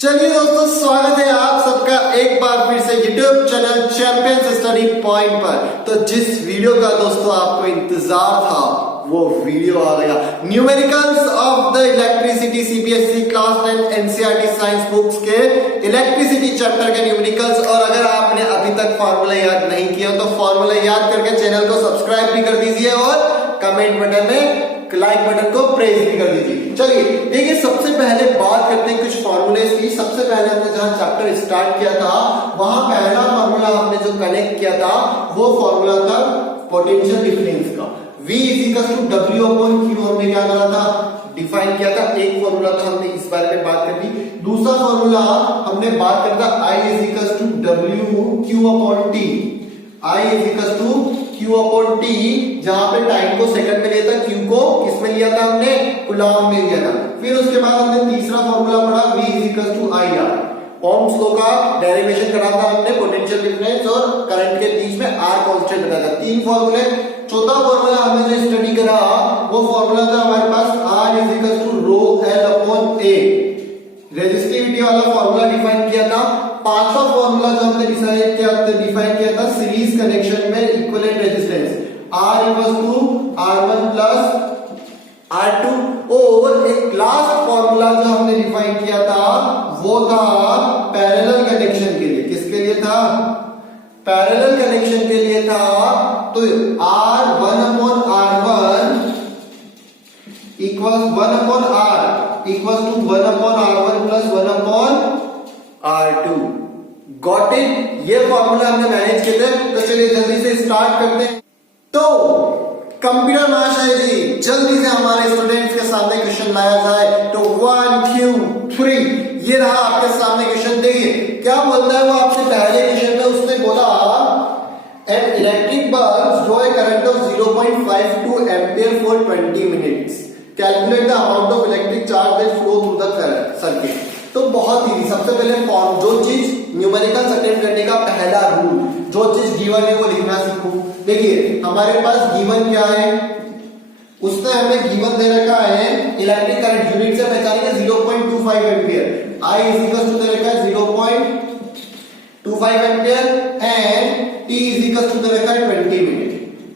चलिए दोस्तों, स्वागत है आप सबका एक बार फिर से YouTube channel champions study point पर। तो जिस वीडियो का दोस्तों आपको इंतजार था वो वीडियो आ गया। Numericals of the electricity CBSE class 10 NCERT science books के इलेक्ट्रिसिटी चैप्टर के न्यूमेरिकल्स। और अगर आपने अभी तक फॉर्मूला याद नहीं किया तो फॉर्मूला याद करके चैनल को सब्सक्राइब भी कर दीजिए और कमेंट बटन में लाइक बटन को प्रेस भी कर दीजिए। चलिए देखिए, सबसे पहले बात करते हैं कुछ फॉर्मूले की। सबसे पहले हमने जहां चैप्टर स्टार्ट किया था वहां पहला फॉर्मूला हमने जो कनेक्ट किया था वो फॉर्मूला था पोटेंशियल डिफरेंस का। V = W / Q हमने क्या करा था, डिफाइन किया था। एक फॉर्मूला था, हमने इस बारे में बात कर ली। दूसरा फॉर्मूला हमने बात करता I = W Q / T। I = Q/T, जहां पे टाइम को सेकंड में लिया था, Q को किस में लिया था हमने, कूलॉम में लिया था। फिर उसके बाद हमने तीसरा फॉर्मूला पढ़ा V = IR। ओम्स लॉ का डेरिवेशन करा था हमने, पोटेंशियल डिफरेंस और करंट के बीच में R कांस्टेंट रखा था। तीन फॉर्मूले। चौथा फॉर्मूला हमने जो स्टडी करा वो फॉर्मूला था हमारे पास R = ρL/A। रेजिस्टिविटी वाला फॉर्मूला डिफाइन किया था। पांचवा फॉर्मूला जो हमने डिफाइन किया था सीरीज कनेक्शन में equivalent resistance R = R1 + R2। और एक लास्ट फॉर्मूला जो हमने डिफाइन किया था वो था पैरेलल कनेक्शन के लिए। किसके लिए था, पैरेलल कनेक्शन के लिए था। तो R1/R1 = 1/R = 1/R1 + 1/R2। Got it. ये फॉर्मूला हमने मैनेज किए थे। तो चलिए जल्दी से स्टार्ट करते हैं। तो कंप्यूटर महाशय जी, जल्दी से हमारे स्टूडेंट्स के सामने क्वेश्चन लाया जाए। तो 1 2 3 ये रहा आपके सामने क्वेश्चन। देखिए क्या बोलता है वो आपसे पहले क्वेश्चन में। उसने बोला an electric bulb draw a current of 0.52 ampere for 20 minutes. Calculate the amount of electric charge that flow through the circuit. तो बहुत ही सबसे पहले जो चीज न्यूमेरिकल अटेम्प्ट करने का पहला रूल, जो चीज गिवन है वो लिखना सीखो। देखिए हमारे पास गिवन क्या है, उसने हमें गिवन दे रखा है इलेक्ट्रिक करंट यूनिट से पहचानेंगे 0.25 एम्पियर। I = दे रखा है 0.25 एम्पियर एंड T = दे रखा है 20 मिनट।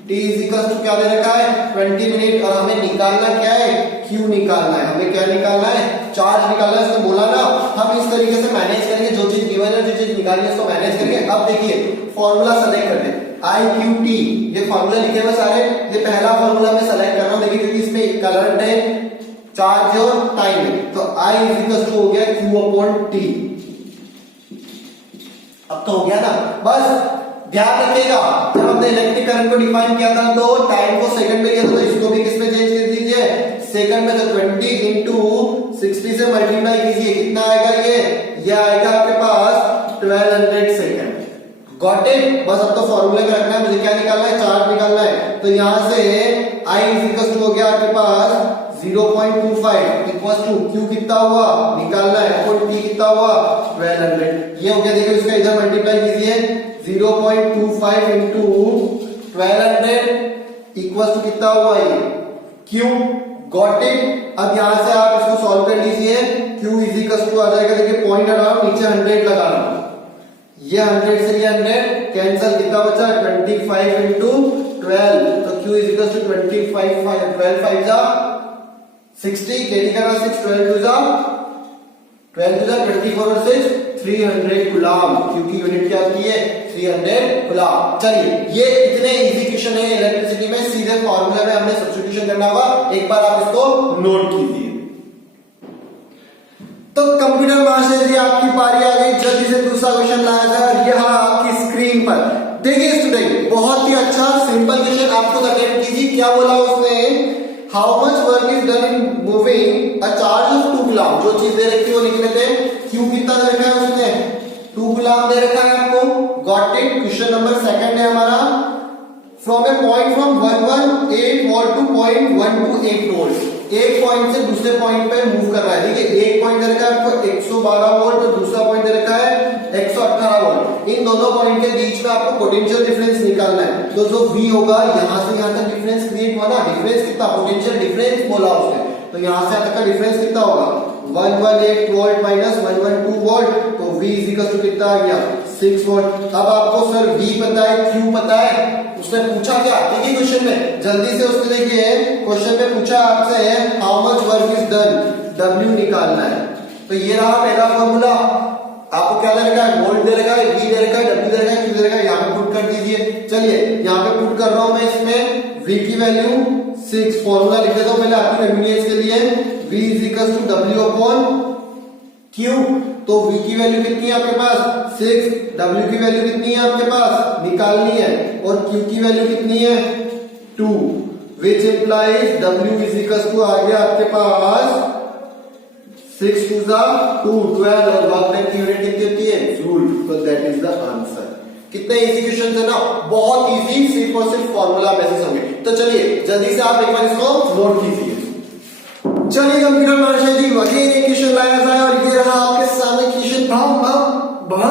T = क्या दे रखा है 20 मिनट। और हमें निकालना क्या है, Q निकालना है। हमें क्या निकालना है, चार्ज निकालना है। उसने बोला ना हम इस तरीके से मैनेज करेंगे, जो चीज गिवन है जो चीज निकालनी है उसको मैनेज करेंगे। अब देखिए फॉर्मूला सेलेक्ट करते हैं IQT। ये फॉर्मूला लिखे हुए सारे, ये पहला फॉर्मूला मैं सेलेक्ट कर रहा हूं। देखिए क्योंकि इसमें करंट है, चार्ज और टाइम है। तो I = हो गया Q/T। अब तो हो गया ना। बस ध्यान रखिएगा, जब हमने इलेक्ट्रिक करंट को डिफाइन किया था तो टाइम को सेकंड में लिया था, तो इसको भी किसमें चेंज कर दीजिए, सेकंड में। तो 20 × 60 से मल्टीप्लाई कीजिए, कितना आएगा ये आएगा आपके पास 1200 सेकंड। Got it. बस अब तो फॉर्मूले में रखना है, मुझे क्या निकालना है, चार्ज निकालना है। तो यहां से I = हो गया आपके पास 0.25 = Q कितना हुआ निकालना है, और T कितना हुआ 1200। ये हो गया। देखिए इसका इधर मल्टीप्लाई कीजिए, 0.25 × 1200 कितना हुआ ये Q। Got it. अब यहां से आप इसको सॉल्व कर लीजिए। Q = आ जाएगा, देखिए पॉइंट हटाओ, नीचे 100 लगाना। ये 100 से ये 100 कैंसिल, कितना बचा 25 × 12। तो Q = 25 12 5 जा 60, कैरी करना 6 12 2 जा 24 और 6 300 कूलम। क्योंकि यूनिट क्या आती है 300 कूलम। चलिए ये इतने इजी क्वेश्चन है इलेक्ट्रिसिटी में, सीधे फॉर्मूला में हमने सब्स्टिट्यूशन करना होगा। एक बार आप इसको नोट कीजिए। तो कंप्यूटर महाशय जी आपकी पारी आ गई, जल्दी से दूसरा क्वेश्चन लाया जाए। यह आपकी स्क्रीन पर देखिए स्टूडेंट, बहुत ही अच्छा सिंपल क्वेश्चन आपको अटेम्प्ट कीजिए। क्या बोला उसने, how much work is done in moving a charge of 2 coulomb. जो चीज दे रखी है वो लिख लेते हैं। Q कितना दे रखा है उसने, 2 कूलम दे रखा है आपको। Got it. Question number second है हमारा, from A point from 118 volt two point 128 volt. एक पॉइंट से दूसरे पॉइंट पे मूव कर रहा है। देखिए एक पॉइंट दे रखा है आपको 112 वोल्ट और दूसरा पॉइंट दे रखा है 118 वोल्ट। इन दोनों पॉइंट के बीच में आपको पोटेंशियल डिफरेंस निकालना है। तो जो V होगा यहां से यहां तक डिफरेंस क्रिएट हुआ ना, डिफरेंस कितना, पोटेंशियल डिफरेंस बोला उसने, तो यहां से यहां तक का डिफरेंस कितना होगा 118 वोल्ट माइनस 112 वोल्ट, तो V इज इक्वल टू कितना आ गया 6 वोल्ट। अब आपको सर V पता है, Q पता है, उसने पूछा क्या देखिए क्वेश्चन में, जल्दी से उसने देखिए क्वेश्चन में पूछा आपसे how much work is done, W निकालना है। तो ये रहा पहला फॉर्मूला, आपको क्या दे रखा है, वोल्ट दे रखा है, V दे रखा है, W दे रखा है, Q दे रखा है, यहाँ पे पुट कर दीजिए। चलिए यहाँ पे पुट कर रहा हूं मैं इसमें V की वैल्यू 6, फॉर्मूला लिख देता हूं पहले आपकी कन्वीनियंस के लिए, V is equal to W upon Q। तो V की वैल्यू कितनी है आपके पास 6, W की वैल्यू कितनी है आपके पास निकालनी है, और Q की वैल्यू कितनी है 2, which implies W is equal to आ गया आपके पास 6 2 जा 2 12, और वर्क डन की यूनिट कितनी होती है जूल। तो दैट इज द आंसर। कितने इजी क्वेश्चन है ना, बहुत इजी, सिर्फ और सिर्फ फॉर्मूला बेसिस होंगे। तो चलिए जल्दी से आप एक बार इसको नोट कीजिए। चलिए कंप्यूटर मास्टर जी अगेन एक क्वेश्चन लाया जाए, और ये रहा आपके सामने क्वेश्चन। बम बम बम,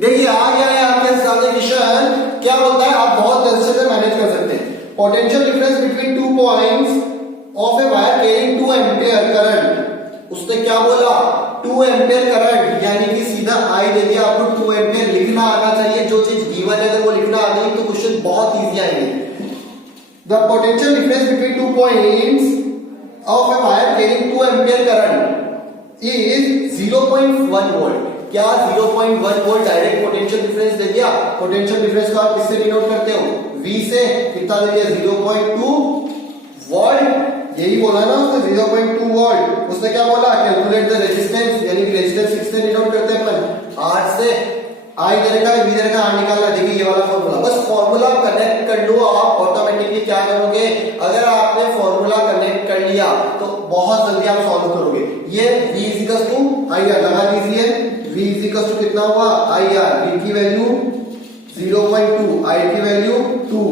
देखिए आ गया है आपके सामने क्वेश्चन। क्या बोलता है, आप बहुत अच्छे से मैनेज कर सकते हैं। Potential difference between 2 points of a wire carrying 2 ampere current. उसने क्या बोला 2 एम्पियर करंट, यानी कि सीधा आई दे दिया आपको, 2 एम्पियर लिखना आना चाहिए। जो चीज गिवन है अगर वो लिखना आ गई तो क्वेश्चन बहुत इजी आएंगे। The potential difference between 2 points of a wire carrying 2 ampere current is 0.1 volt. क्या 0.1 वोल्ट डायरेक्ट पोटेंशियल डिफरेंस दे दिया। पोटेंशियल डिफरेंस को आप किससे डिनोट करते हो, V से। कितना दे दिया 0.2 वोल्ट, यही बोला ना उसने 0.2 वोल्ट। उसने क्या बोला, कैलकुलेट द रेजिस्टेंस, यानी कि रेजिस्टेंस किससे डिनोट करते हैं अपन, R से। आई दे रखा है, V दे रखा है, R निकालना। देखिए ये वाला फॉर्मूला, बस फॉर्मूला कनेक्ट कर लो आप, ऑटोमेटिकली क्या करोगे, अगर आपने फॉर्मूला कनेक्ट कर लिया तो बहुत जल्दी आप सॉल्व करोगे। ये V is equal to IR लगा दीजिए, V इज इक्वल टू कितना हुआ IR, V की वैल्यू 0.2, I की वैल्यू 2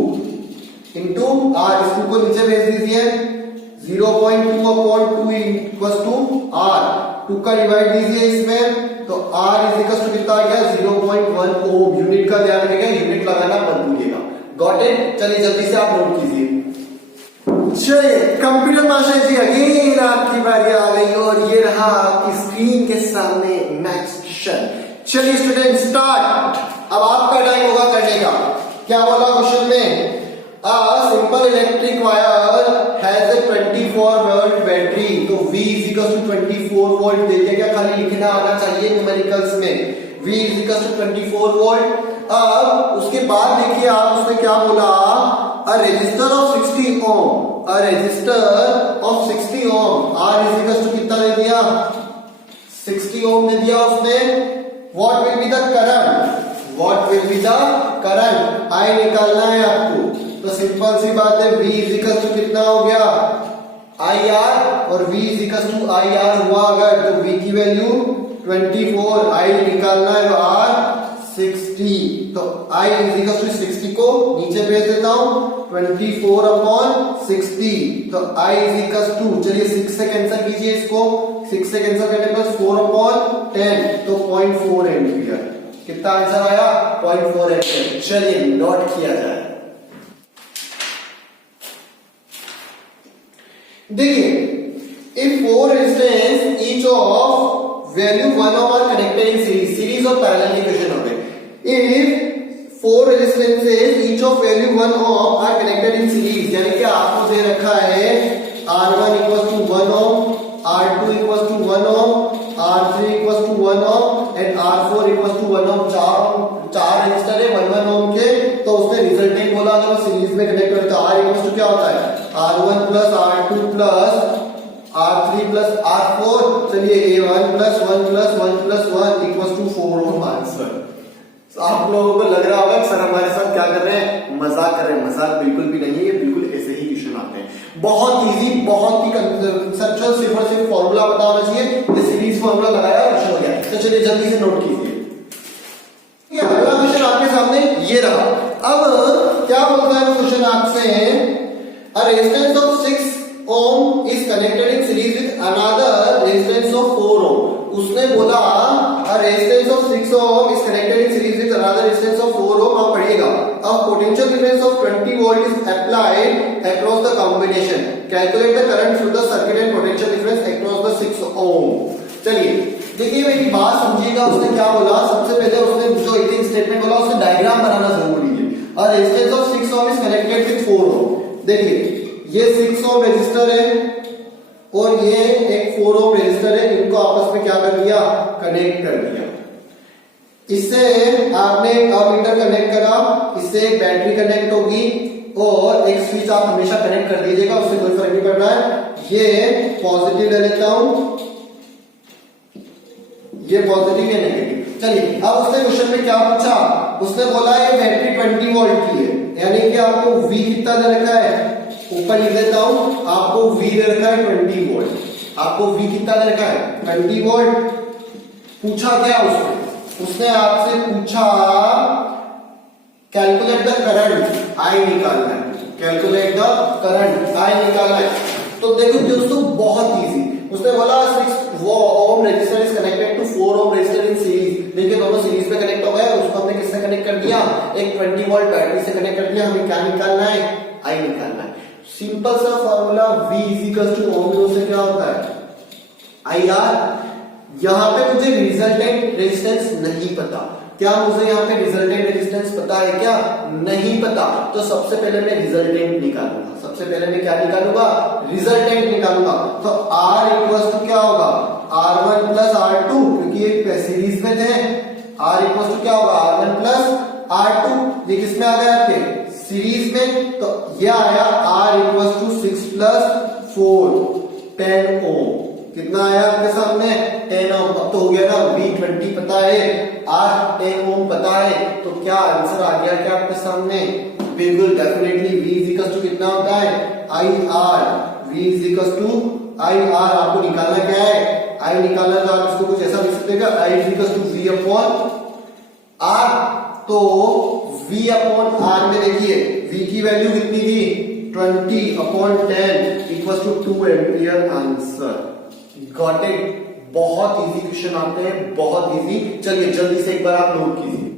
इंटू R, इसको को नीचे भेज दीजिए, 0.2 अपॉन 2 इक्वल टू R, 2 का डिवाइड दीजिए इसमें, तो R इज इक्वल टू कितना आ गया 0.1 ओम। यूनिट का ध्यान रखिएगा, यूनिट लगाना मत भूलिएगा। Got it. चलिए जल्दी से आप नोट कीजिए। चलिए कंप्यूटर मास्टर जी अगेन आपकी बारी आ गई, और ये रहा आपकी स्क्रीन के सामने नेक्स्ट क्वेश्चन। चलिए स्टूडेंट स्टार्ट, अब आपका टाइम होगा करने का। क्या बोला क्वेश्चन में, A simple electric wire has a 24 volt battery, तो V is equal to 24 volt दे दिया। क्या खाली लिखना आना चाहिए न्यूमेरिकल्स में, V is equal to 24 volt। अब उसके बाद देखिए आप, उसने क्या बोला, a resistor of 60 ohm, a resistor of 60 ohm, R is equal to कितना दे दिया 60 ohm दे दिया उसने। What will be the current, what will be the current, I निकालना है आपको। तो सिंपल सी बात है, V इज इक्वल टू कितना हो गया IR, और V is equal to IR हुआ अगर, तो V की वैल्यू 24, I निकालना है तो R 60, तो I इज इक्वल टू 60 को नीचे भेज देता हूं, 24 अपॉन 60, तो I इज इक्वल टू, चलिए 6 से कैंसिल कीजिए इसको, 6 से कैंसिल करने पर 4 अपॉन 10, तो 0.4 एम्पियर। कितना आंसर आया 0.4 एम्पियर। चलिए नोट किया जाए। देखिए if 4 resistance each of value 1 ohm are connected in series और parallel equation हो गए। if 4 resistances each of value 1 ohm are connected in series, यानी कि आपको दे रखा है R1 equals to 1 ohm, R2 equals to 1 ohm, R3 equals to 1 ohm and R4 equals to 1 ohm। चार resistor है 1 ohm के, तो उसने रिजल्टेंट बोला अगर वो सीरीज में कनेक्ट करते हैं, R इक्वल्स टू क्या होता है R1 plus R2 plus R3 plus R4। चलिए A1 plus 1 plus 1 plus 1 equals to 4 ohm answer. आप लोगों को लग रहा होगा सर हमारे साथ क्या कर रहे हैं, मजाक कर रहे हैं। मजाक बिल्कुल भी नहीं है, ये बिल्कुल ऐसे ही क्वेश्चन आते हैं। बहुत इजी, बहुत ही कंसेप्चुअल, सिर्फ और सिर्फ फॉर्मूला पता होना चाहिए। ये सीरीज फॉर्मूला लगाया क्वेश्चन हो गया। तो चलिए जल्दी से नोट कीजिए। अगला क्वेश्चन आपके सामने ये रहा। अब क्या बोलता है क्वेश्चन आपसे, a resistance of 6 ohm is connected in series with another resistance of 4 ohm। उसने बोला a resistance of 6 ohm is connected in series with another resistance of 4 ohm। आप पढ़िएगा, a potential difference of 20 volt is applied across the combination, calculate the current through the circuit and potential difference across the 6 ohm। चलिए देखिए मेरी बात समझिएगा, उसने क्या बोला, सबसे पहले उसने जो इथिंग स्टेटमेंट बोला उसने डायग्राम बनाना जरूरी है। और resistance of 6 ohm is connected with 4 ohm. देखिए ये 6 ओम रेजिस्टर है और ये एक 4 ओम रेजिस्टर है, इनको आपस में क्या कर दिया, कनेक्ट कर दिया। इससे आपने अब मीटर कनेक्ट करा, इससे एक बैटरी कनेक्ट होगी और एक स्विच आप हमेशा कनेक्ट कर दीजिएगा, उससे कोई फर्क नहीं पड़ रहा है। ये पॉजिटिव ले लेता हूं, ये पॉजिटिव या नेगेटिव। चलिए अब उसने क्वेश्चन में क्या पूछा, उसने बोला ये बैटरी 20 वोल्ट की है, यानी कि आपको V कितना दे रखा है, ऊपर लिख देता हूं, आपको V दे रखा है 20 वोल्ट। आपको V कितना दे रखा है 20 वोल्ट। पूछा क्या उसने आपसे पूछा कैलकुलेट द करंट I निकालना है, कैलकुलेट द करंट I निकालना है। तो देखो दोस्तों बहुत इजी, उसने बोला 6 ohm resistor is connected to 4 ohm resistor in series. देखिए दोनों सीरीज में कनेक्ट हो गए, उसको हमने किससे कनेक्ट कर दिया, एक 20 वोल्ट बैटरी से कनेक्ट कर दिया। हमें क्या निकालना है, I निकालना है। सिंपल सा फॉर्मूला V = ओम से क्या होता है IR। यहां पे मुझे रिजल्टेंट रेजिस्टेंस नहीं पता, क्या मुझे यहाँ पे रिजल्टेंट रेजिस्टेंस पता है क्या, नहीं पता। तो सबसे पहले मैं रिजल्टेंट निकालूंगा, सबसे पहले मैं क्या निकालूंगा, रिजल्टेंट निकालूंगा। तो R इक्वल्स टू क्या होगा, R1 प्लस R2, क्योंकि ये सीरीज में थे। R इक्वल्स टू क्या होगा, R1 प्लस R2, ये किसमें आ गया आपके सीरीज में, तो ये आया R इक्वल्स टू 6 प्लस 4 10 ओम। कितना आया आपके सामने 10 ओम। अब तो हो गया ना, V20 पता है, R 10 ओम पता है, तो क्या आंसर आ गया क्या आपके सामने, बिल्कुल डेफिनेटली V कितना होता है IR। V IR आपको निकालना क्या है, I निकालना, तो आप इसको कुछ ऐसा लिख सकते हैं I V/R। तो V/R में देखिए V की वैल्यू कितनी थी 20/10 equals to 2 ampere answer. Got it. बहुत इजी क्वेश्चन आते हैं, बहुत इजी। चलिए जल्दी से एक बार आप नोट कीजिए।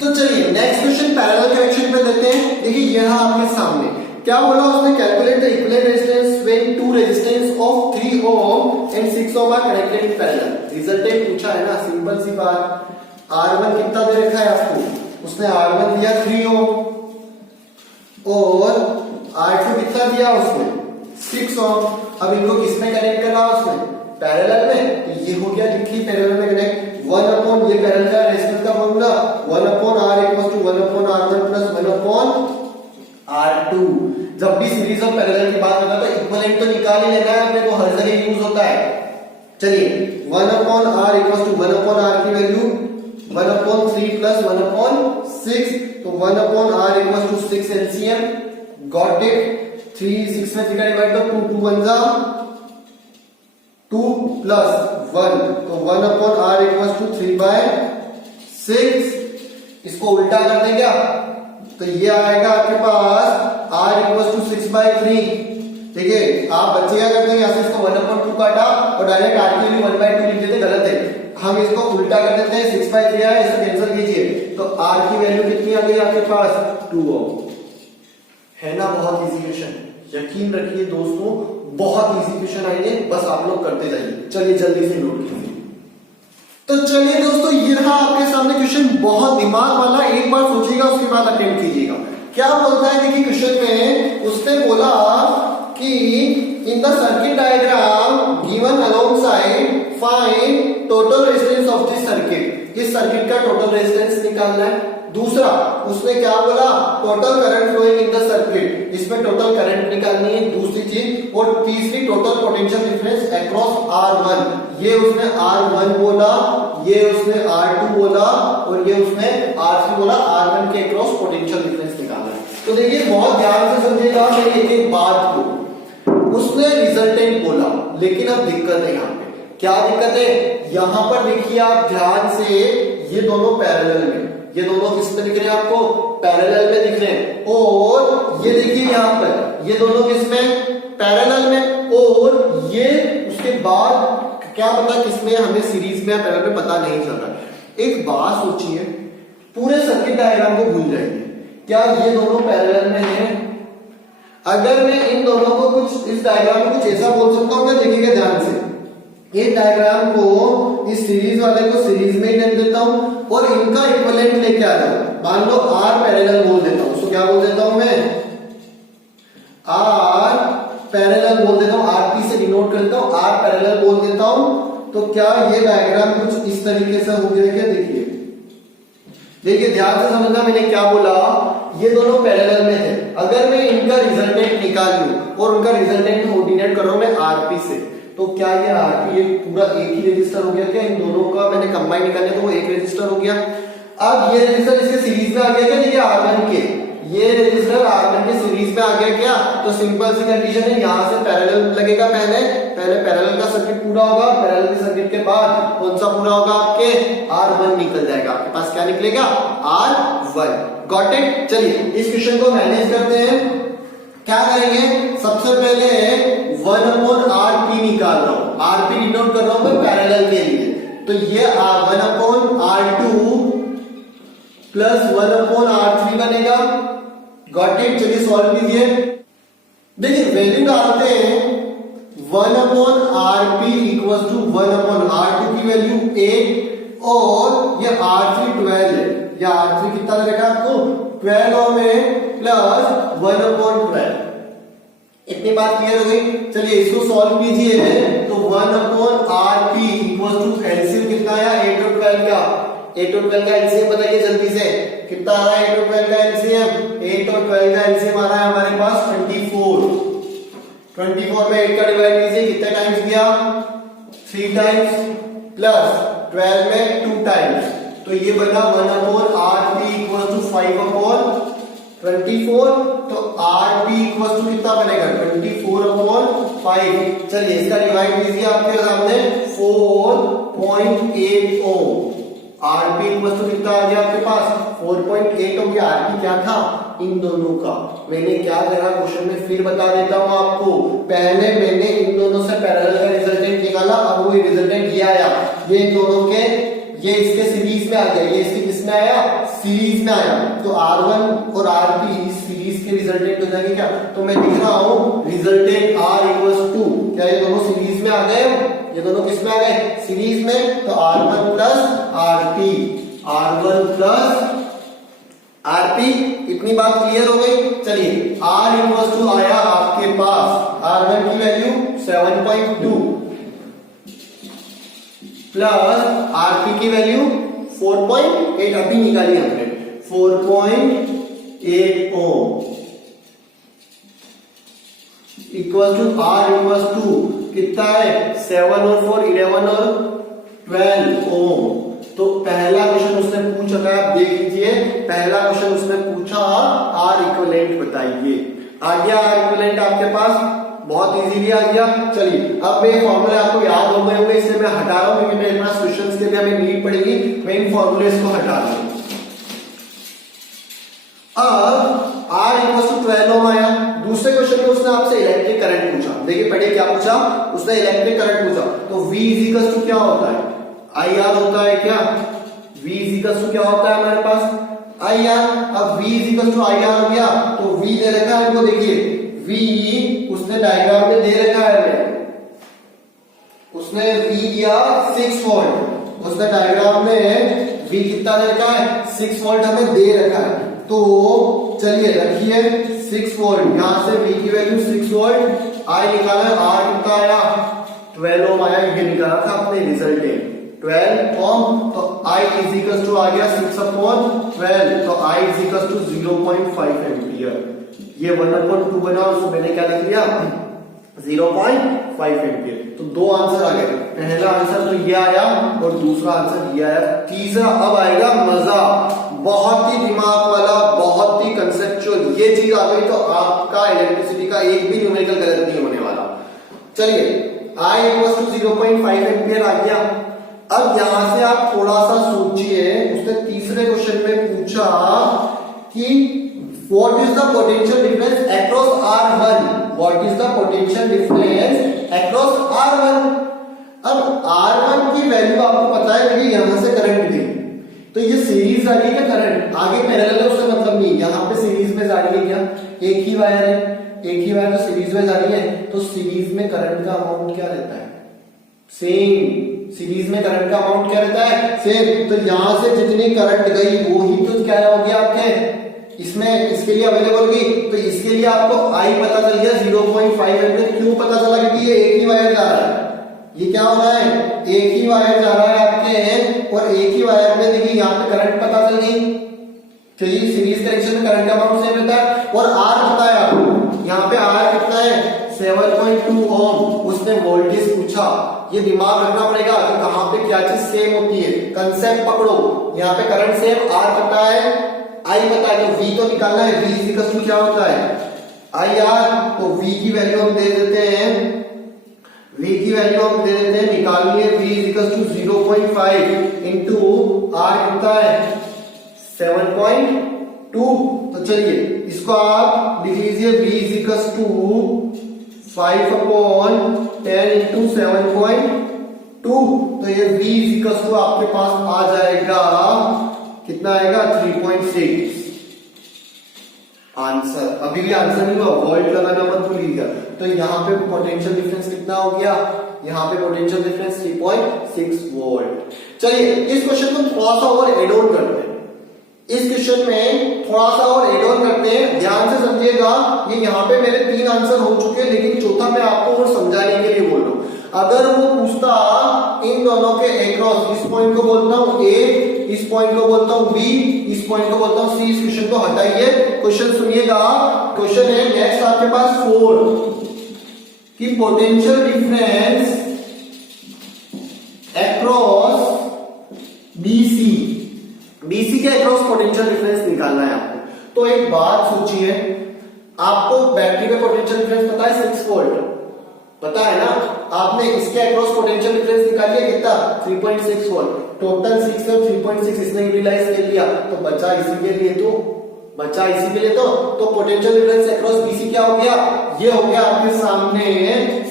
तो चलिए नेक्स्ट क्वेश्चन पैरेलल कनेक्शन पे लेते हैं। देखिए यहां आपके सामने क्या बोला उसने, calculate the equivalent resistance when two resistance of 3 ohm and 6 ohm are connected in parallel. Resultant पूछा है ना, सिंपल सी बात। R1 कितना दे रखा है आपको, उसने R1 दिया 3 ओम और R2 कितना दिया उसने 6 ओम। अब इनको किसमें कनेक्ट करना है उसने, पैरेलल में। तो ये हो गया, लिखिए पैरेलल में कनेक्ट। 1 ये पैरेलल का रेजिस्टेंस का formula 1/R equals to 1/R1 plus 1/R2। जब भी सीरीज और पैरेलल की बात करना तो इक्विवेलेंट तो निकाल ही लेना है अपने को, हर जगह यूज होता है। चलिए 1/R इक्वल्स टू 1/R की वैल्यू 1/3 प्लस 1/6, तो 1/R equals to 6 LCM. Got it. 3 6 में 3 का डिवाइड करो, 2 2 1 जा 2 प्लस 1, तो 1/R इक्वल्स टू 3/6। इसको उल्टा कर दें क्या, तो ये आएगा आपके पास R इक्वल्स टू 6/3। ठीक है, आप बच्चे क्या करते हैं, यहां से इसको 1/2 काटा और डायरेक्ट R की वैल्यू 1/2 लिख देते, गलत है। हम इसको उल्टा कर देते हैं, 6/3 आया, इसको कैंसिल कीजिए, तो R की वैल्यू कितनी आ गई आपके पास 2 ओम। है ना बहुत इजी क्वेश्चन, यकीन रखिए दोस्तों बहुत इजी क्वेश्चन आएंगे, बस आप लोग करते जाइए। चलिए जल्दी से नोट कीजिए। तो चलिए दोस्तों ये रहा आपके सामने क्वेश्चन, बहुत दिमाग वाला, एक बार सोचिएगा उसके बाद अटेम्प्ट कीजिएगा। क्या बोलता है, देखिए क्वेश्चन में उसने बोला कि in the circuit diagram given alongside find total resistance of this circuit. इस सर्किट का टोटल रेजिस्टेंस निकालना है। दूसरा उसने क्या बोला, total current flowing in the circuit, इसमें टोटल करंट निकालनी है, दूसरी चीज। और तीसरी total potential difference across R1। ये उसने R1 बोला, ये उसने R2 बोला और ये उसने R3 बोला। R1 के अक्रॉस पोटेंशियल डिफरेंस निकालना है। तो देखिए बहुत ध्यान से समझिएगा मेरी एक बात को। उसने रिजल्टेंट बोला, लेकिन अब दिक्कत है यहाँ पे। क्या दिक्कत है, यहां पर देखिए आप ध्यान से, ये दोनों पैरेलल में, ये दोनों किस में दिख रहे हैं आपको, पैरेलल में दिख रहे हैं। और ये देखिए यहां पर ये दोनों किस में, पैरेलल में। और ये उसके बाद क्या पता किसमें, हमें सीरीज में या पैरेलल में पता नहीं चल रहा। एक बात सोचिए, पूरे सर्किट डायग्राम को भूल जाइए, क्या ये दोनों पैरेलल में है। अगर मैं इन दोनों को कुछ इस डायग्राम में कुछ ऐसा बोल सकता हूँ, देखिएगा ध्यान से, इस डायग्राम को, इस सीरीज वाले को सीरीज में ही लिख देता हूं और इनका इक्विवेलेंट लेके आ रहा हूं। मान लो आर पैरेलल बोल देता हूं, उसको क्या बोल देता हूं मैं, आर पैरेलल बोल देता हूं, आरपी से डिनोट कर देता हूं, आर पैरेलल बोल देता हूं। तो क्या ये डायग्राम कुछ इस तरीके से हो गया क्या? देखिए देखिए ध्यान से समझना, मैंने क्या बोला, ये दोनों पैरेलल में थे। अगर मैं इनका रिजल्टेंट निकाल लूं और उनका रिजल्टेंट कोऑर्डिनेट कर रहा हूं मैं आरपी से, तो क्या ये आरपी ये पूरा एक ही रजिस्टर हो गया क्या? इन दोनों का मैंने कंबाइन निकाला तो वो एक रजिस्टर हो गया। अब ये रजिस्टर इसके सीरीज में आ गया क्या? देखिए R1 के, ये रजिस्टर R1 के सीरीज में आ गया क्या? तो सिंपल सी कंडीशन है, यहां से पैरेलल लगेगा, पहले पैरेलल का सर्किट पूरा होगा, पैरेलल के सर्किट के बाद कौन सा पूरा होगा? आपके R1 निकल जाएगा, आपके पास क्या निकलेगा? R1। Got it? चलिए इस क्वेश्चन को मैनेज करते हैं। क्या करेंगे? सबसे पहले 1/RP निकाल रहा हूं, RP डिनोट कर रहा हूं मैं पैरेलल के लिए, तो ये 1/R2 प्लस 1/R3 बनेगा। Got it? चलिए सॉल्व कीजिए। देखिए वैल्यू डालते हैं, 1/RP इक्वल्स टू 1/R2 की वैल्यू 8 और ये R3 12 है, या R3 कितना दे रखा है आपको? 12 में प्लस 1/12। इतनी बात क्लियर हो गई। चलिए इसको सॉल्व कीजिए, तो 1/RP इक्वल्स टू एलसीएम कितना आया? 8 और 12 का, 8 और 12 का एलसीएम बताइए जल्दी से, कितना आ रहा है 8 और 12 का एलसीएम? 8 और 12 का एलसीएम आ रहा है हमारे पास 24। 24 में 8 का डिवाइड कीजिए, कितने टाइम्स गया? 3 टाइम्स, प्लस 12 में 2 टाइम्स, तो ये बना 1/RP इक्वल टू 5/24। तो RP इक्वल टू कितना बनेगा? 24/5। चलिए इसका डिवाइड कीजिए आपके सामने, 4.8 ओम। RP इक्वल टू कितना आ गया आपके पास? 4.8 हो गया। RP क्या था? इन दोनों का। मैंने क्या करा क्वेश्चन में फिर बता देता हूं आपको, पहले मैंने इन दोनों से पैरेलल का रिजल्टेंट निकाला, अब वो रिजल्टेंट ये आया, ये दोनों के, ये इसके सीरीज में आ गया, ये इसके किस में आया? सीरीज में आया। तो R1 और RP इस सीरीज के रिजल्टेंट हो जाएंगे क्या? तो मैं लिख रहा हूं रिजल्टेंट R इक्वल्स टू, क्या ये दोनों सीरीज में आ गए? ये दोनों किस में आ गए? सीरीज में। तो R1 plus RP, R1 plus RP। इतनी बात क्लियर हो गई। चलिए R इक्वल्स टू आया आपके पास, R1 की वैल्यू 7.2 प्लस RP की वैल्यू 4.8, अभी निकाली हमने 4.8 ohm equal to R equal to कितना है? 7 और 4 11 और 12 ओम। तो पहला क्वेश्चन उसने पूछा था, आप देख लीजिए, पहला क्वेश्चन उसने पूछा R इक्विवेलेंट बताइए। आ गया R इक्विवेलेंट आपके पास, बहुत इजीली आ गया। चलिए अब ये फॉर्मूले आपको याद हो गए होंगे, इसलिए मैं हटा रहा हूं क्योंकि मेरे पास क्वेश्चंस के लिए हमें नीड पड़ेगी, मैं इन फॉर्मूले को हटा रहा हूं। अब R इक्वल टू 12 ओम आया। दूसरे क्वेश्चन में उसने आपसे इलेक्ट्रिक करंट पूछा, देखिए पढ़िए क्या पूछा उसने, इलेक्ट्रिक करंट पूछा। तो V इक्वल टू क्या होता है? IR होता है क्या? V इक्वल टू क्या होता है हमारे पास? IR। अब V इक्वल टू IR हो गया, तो V दे रखा है इनको, देखिए V उसने डायग्राम में दे रखा है, उसने V दिया 6 वोल्ट, उसने डायग्राम में V कितना दे रखा है? 6 वोल्ट हमें दे रखा है। तो चलिए रखिए 6 वोल्ट, यहां से V की वैल्यू 6 वोल्ट, I निकाला, R कितना आया? 12 ओम आया, ये निकाला था अपने रिजल्टेंट 12 ओम। तो I इज इक्वल टू आ गया 6/12, तो I is equal to 0.5 ampere. ये 1/2 बना, उसको मैंने क्या लिख लिया? 0.5 एम्पियर। तो दो आंसर आ गए, पहला आंसर तो ये आया और दूसरा आंसर ये आया। तीसरा अब आएगा मजा, बहुत ही दिमाग वाला, बहुत ही कंसेप्चुअल, ये चीज आ गई तो आपका इलेक्ट्रिसिटी का एक भी न्यूमेरिकल गलत नहीं होने वाला। चलिए I इक्वल टू 0.5 एम्पियर आ गया। अब यहां से आप थोड़ा सा सोचिए, उसने तीसरे क्वेश्चन में पूछा कि what is the potential difference across R1? What is the potential difference across R1? अब R1 की वैल्यू आपको पता है कि यहां से करंट गई, तो ये सीरीज आ रही है करंट, आगे पैरेलल है उससे मतलब नहीं, यहां पे सीरीज में जा रही है क्या? एक ही वायर है, एक ही वायर तो सीरीज में जा रही है, तो सीरीज में करंट का अमाउंट क्या रहता है? सेम, सीरीज में करंट का अमाउंट क्या रहता है, सेम। तो यहां से जितनी करंट गई वो ही तो क्या हो गया आपके इसमें, इसके लिए अवेलेबल होगी। तो इसके लिए आपको आई पता चल गया 0.5 एम्पियर। क्यों पता चला, क्योंकि ये एक ही वायर जा रहा है। ये क्या हो रहा है, एक ही वायर जा रहा है आपके, और एक ही वायर में देखिए यहाँ पे करंट पता चल गई। चलिए सीरीज कनेक्शन में करंट का अमाउंट सेम रहता है। और आर पता है आपको, यहाँ पे आर कितना है 7.2 ओम। उसने वोल्टेज पूछा, ये दिमाग रखना पड़ेगा कि कहां पे क्या चीज सेम होती है, कंसेप्ट पकड़ो। यहाँ पे करंट सेम, आर पता है, आई पता है, तो वी तो निकालना है। वी इक्वल टू क्या होता है, आई आर। तो वी की वैल्यू हम दे देते हैं, वी की वैल्यू हम दे देते हैं, निकालिए। V equal to 0.5 into R कितना है 7.2। तो चलिए इसको आप लिख लीजिए, वी इक्वल टू 5/10 इंटू 7.2। तो ये v इक्वल टू आपके पास आ जाएगा, कितना आएगा 3.6 आंसर। अभी भी आंसर नहीं हुआ, वोल्ट लगाना मत भूलिएगा। तो यहाँ पे पोटेंशियल डिफरेंस कितना हो गया, यहाँ पे पोटेंशियल डिफरेंस 3.6 वोल्ट। चलिए इस क्वेश्चन को थोड़ा सा और एड ऑन करते हैं, इस क्वेश्चन में थोड़ा सा और एड ऑन करते हैं। ध्यान से समझिएगा, ये यहाँ पे मेरे 3 आंसर हो चुके हैं, लेकिन चौथा मैं आपको और समझाने के लिए बोल रहा हूं। अगर वो पूछता इन दोनों के अक्रॉस, इस पॉइंट को बोलता हूं ए, इस पॉइंट को बोलता हूं बी, इस पॉइंट को बोलता हूं सी, इस क्वेश्चन को हटाइए। क्वेश्चन सुनिएगा, क्वेश्चन है नेक्स्ट आपके पास 4 की potential difference across BC, BC के अक्रॉस पोटेंशियल डिफरेंस निकालना है आपको। तो एक बात सोचिए, आपको बैटरी का पोटेंशियल डिफरेंस पता है 6 वोल्ट, पता है ना। आपने इसके अक्रॉस पोटेंशियल डिफरेंस निकाल लिया कितना 3.6 वोल्ट। टोटल 6 और 3.6 इसने यूटिलाइज कर लिया, तो बचा इसी के लिए, तो पोटेंशियल डिफरेंस अक्रॉस बीसी क्या हो गया, ये हो गया आपके सामने